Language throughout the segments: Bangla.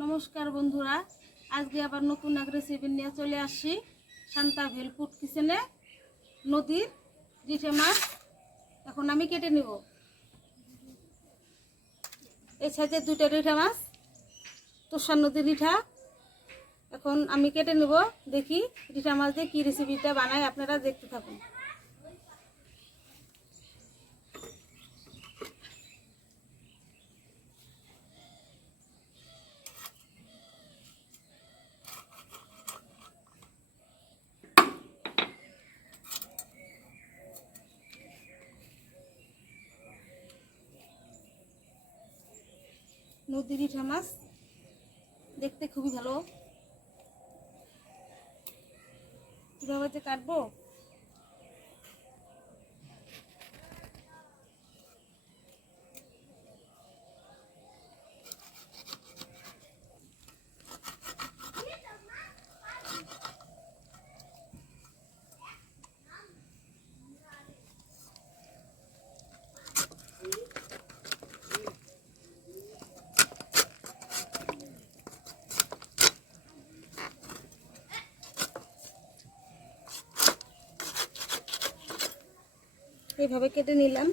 নমস্কার বন্ধুরা, আজকে আবার নতুন এক রেসিপি নিয়ে চলে আসছি শান্তা ভেলপুট কিচেনে নদীর জিঠে মাছ। এখন আমি কেটে নেব। এই সাইজে দুইটা রিঠা মাছ, তোষার নদীর রিঠা এখন আমি কেটে নেব, দেখি রিঠা মাছ দিয়ে কী রেসিপিটা বানাই আপনারা দেখতে থাকুন। নদীর রিঠা মাছ দেখতে খুবই ভালো। কীভাবে যে কাটবো? এইভাবে কেটে নিলাম।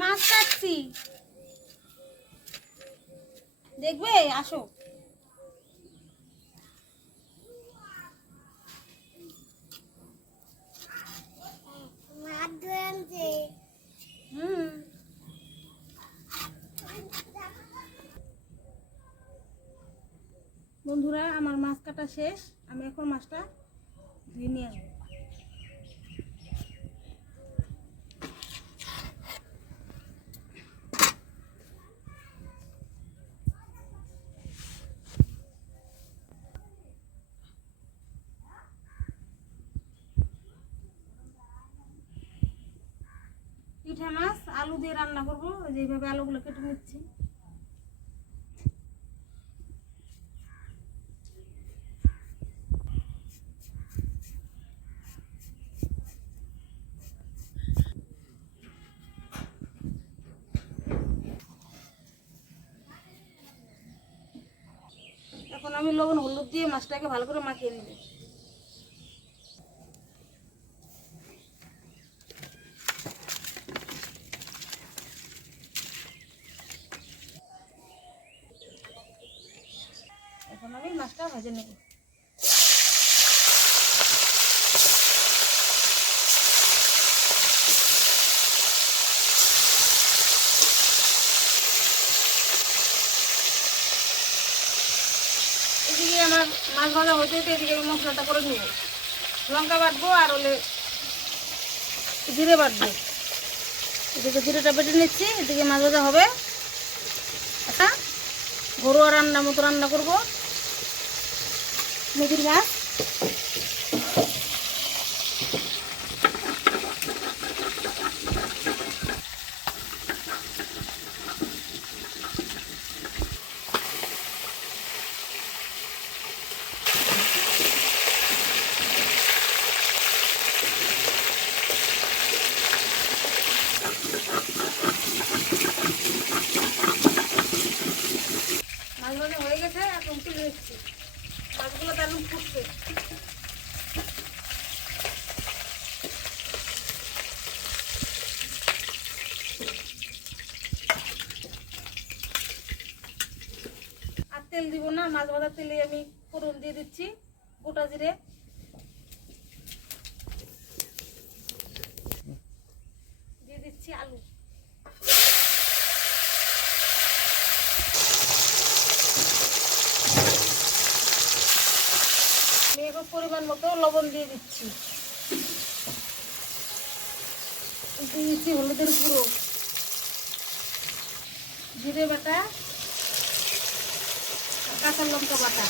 মাছ কাটছি। দেখবে? আসো। বন্ধুরা আমার মাছ কাটা শেষ। আমি এখন মাছটা ধুয়ে নিয়ে আসব পিঠা মাছ আলু দিয়ে রান্না করব, ওই যে এইভাবে আলুগুলো কেটে নিচ্ছি। এখন আমি লবণ হলুদ দিয়ে মাছটাকে ভালো করে মাখিয়ে নিব এখন আমি মাছটা ভেজে নেব। এদিকে আমার মাছ ভাজা হতে হতে এদিকে আমি মশলাটা করে নেব। লঙ্কা বাটবো আর হলে জিরে বাটবো। এদিকে জিরেটা বেটে নিচ্ছি, এদিকে মাছ ভাজা হবে। একটা ঘরোয়া রান্না মতো রান্না করব। মাছ মাছ ভাজা হয়ে গেছে এখন তুলে নিচ্ছি। মাছগুলো দারুণ ফুটছে। আর তেল দিব না, মাছ ভাজার তেলে আমি ফোড়ন দিয়ে দিচ্ছি, গোটা জিরে। দিয়ে দিচ্ছি আলু। পরিমাণ মতো লবণ দিয়ে দিচ্ছি। হলুদের গুঁড়ো। জিরে বাটা, আর কাঁচা লঙ্কা বাটা।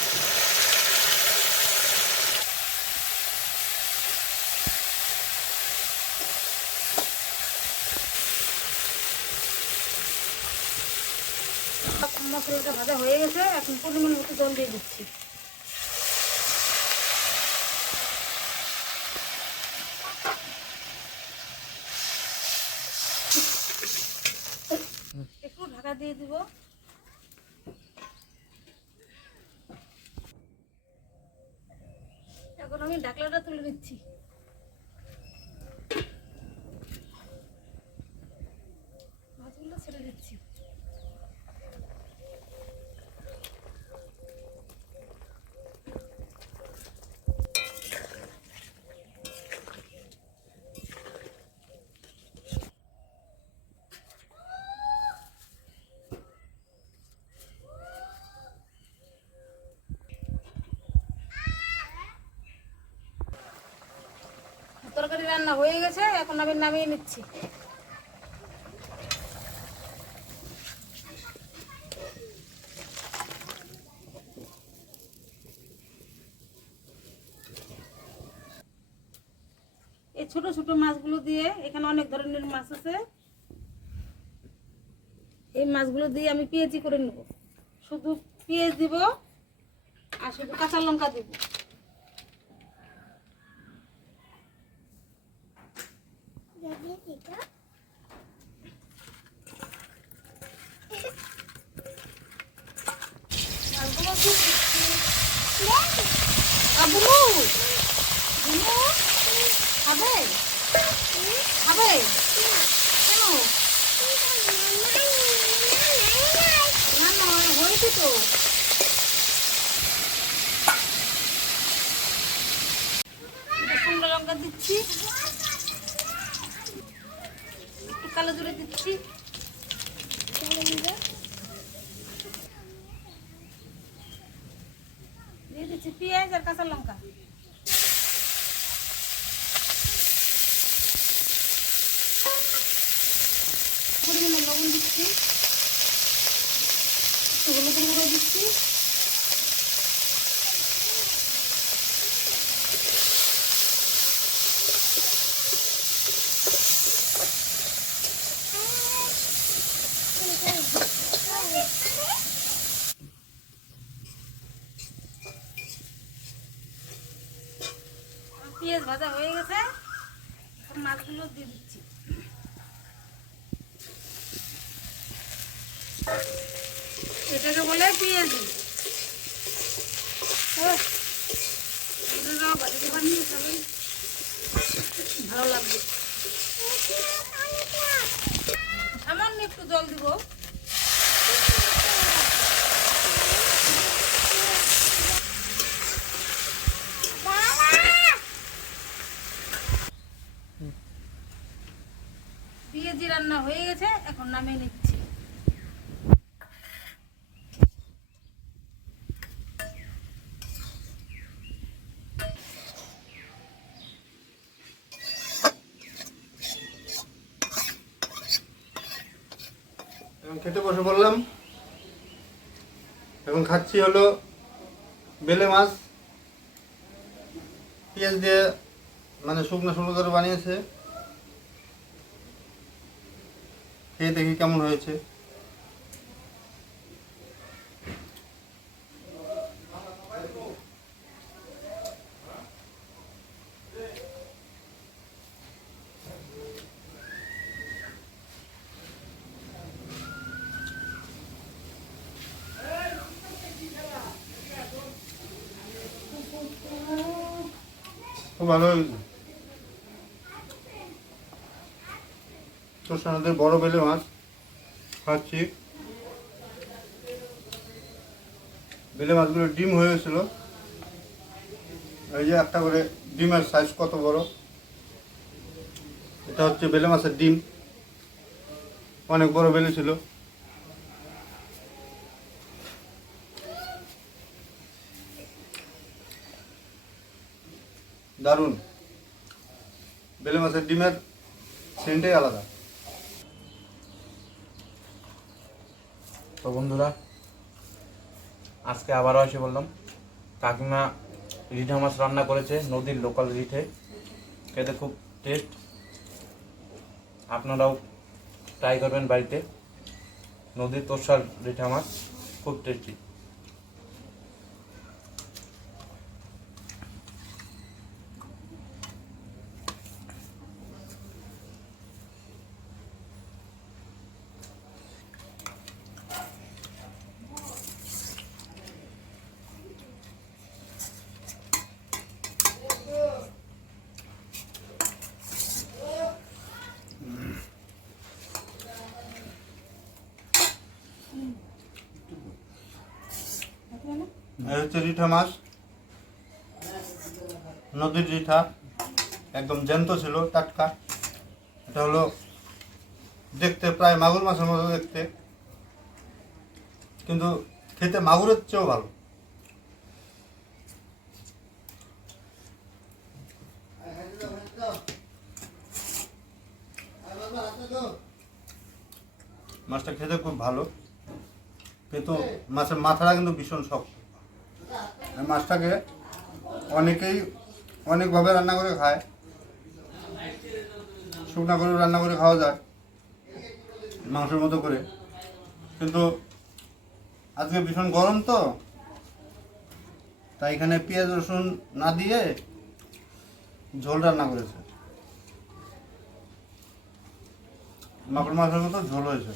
মশলাটা ভাজা হয়ে গেছে, এখন পরিমাণ মতো জল দিয়ে দিচ্ছি একটু ঢাকা দিয়ে দিব। এখন আমি ডাকলাটা তুলে নিচ্ছি। মাছগুলো ছেড়ে দিচ্ছি। তরকারি রান্না হয়ে গেছে, এখন আমি নামিয়ে নিচ্ছি। এই ছোট ছোট মাছগুলো দিয়ে, এখানে অনেক ধরনের মাছ আছে। এই মাছগুলো দিয়ে আমি পেঁয়াজি করে নেব। শুধু পেঁয়াজ দিব আর শুধু কাঁচা লঙ্কা দিব মাছগুলো দিয়ে দিচ্ছি। আ, বুনু, বুনু, খাবে খাবে কেন না না হয়েছে তো। শুকনো লঙ্কা দিচ্ছি। একটু কালো জুড়ে দিচ্ছি। দিয়ে দিচ্ছি পেঁয়াজ আর কাঁচা লঙ্কা পরিমাণে লবণ দিচ্ছি একটু হলুদের গুঁড়ো দিচ্ছি পেঁয়াজ ভাজা হয়ে গেছে মাছগুলো দিয়ে দিচ্ছি। এটাকে বলে পেঁয়াজি। বাড়িতে ভালো লাগবে। সামান্য একটু জল দিব পেঁয়াজি রান্না হয়ে গেছে, এখন নামিয়ে নিচ্ছি। খেতে বসে বললাম এখন খাচ্ছি হলো বেলে মাছ। পেঁয়াজ দিয়ে মানে শুকনো শুকনো করে বানিয়েছে। খেয়ে দেখি কেমন হয়েছে খুব ভালো হয়েছে সাথে বড় বেলে মাছ খাচ্ছি। বেলে মাছগুলো ডিম হয়ে গেছিল। এই যে একটা করে ডিমের সাইজ কত বড়? এটা হচ্ছে বেলে মাছের ডিম। অনেক বড় বেলে ছিল। দারুণ। বেলে মাছের ডিমের সেন্টটাই আলাদা। তো বন্ধুরা, আজকে আবারও এসে বললাম, কাকিমা রিঠা মাছ রান্না করেছে নদীর লোকাল রিঠে। খেতে খুব টেস্ট আপনারাও ট্রাই করবেন বাড়িতে। নদীর তোষার রিঠা মাছ, খুব টেস্টি হচ্ছে রিঠা মাছ, নদীর রিঠা, একদম জ্যান্ত ছিল, টাটকা। এটা হলো দেখতে প্রায় মাগুর মাছের মতো দেখতে, কিন্তু খেতে মাগুরের চেয়েও ভালো। মাছটা খেতে খুব ভালো, কিন্তু মাছের মাথাটা কিন্তু ভীষণ শক্ত। মাছটাকে অনেকেই অনেকভাবে রান্না করে খায়। শুকনা করে রান্না করে খাওয়া যায়, মাংসের মতো করে। কিন্তু আজকে ভীষণ গরম তো, তাই এখানে পেঁয়াজ, রসুন না দিয়ে ঝোল রান্না করেছে। মাকড় মাছের মতো ঝোল হয়েছে।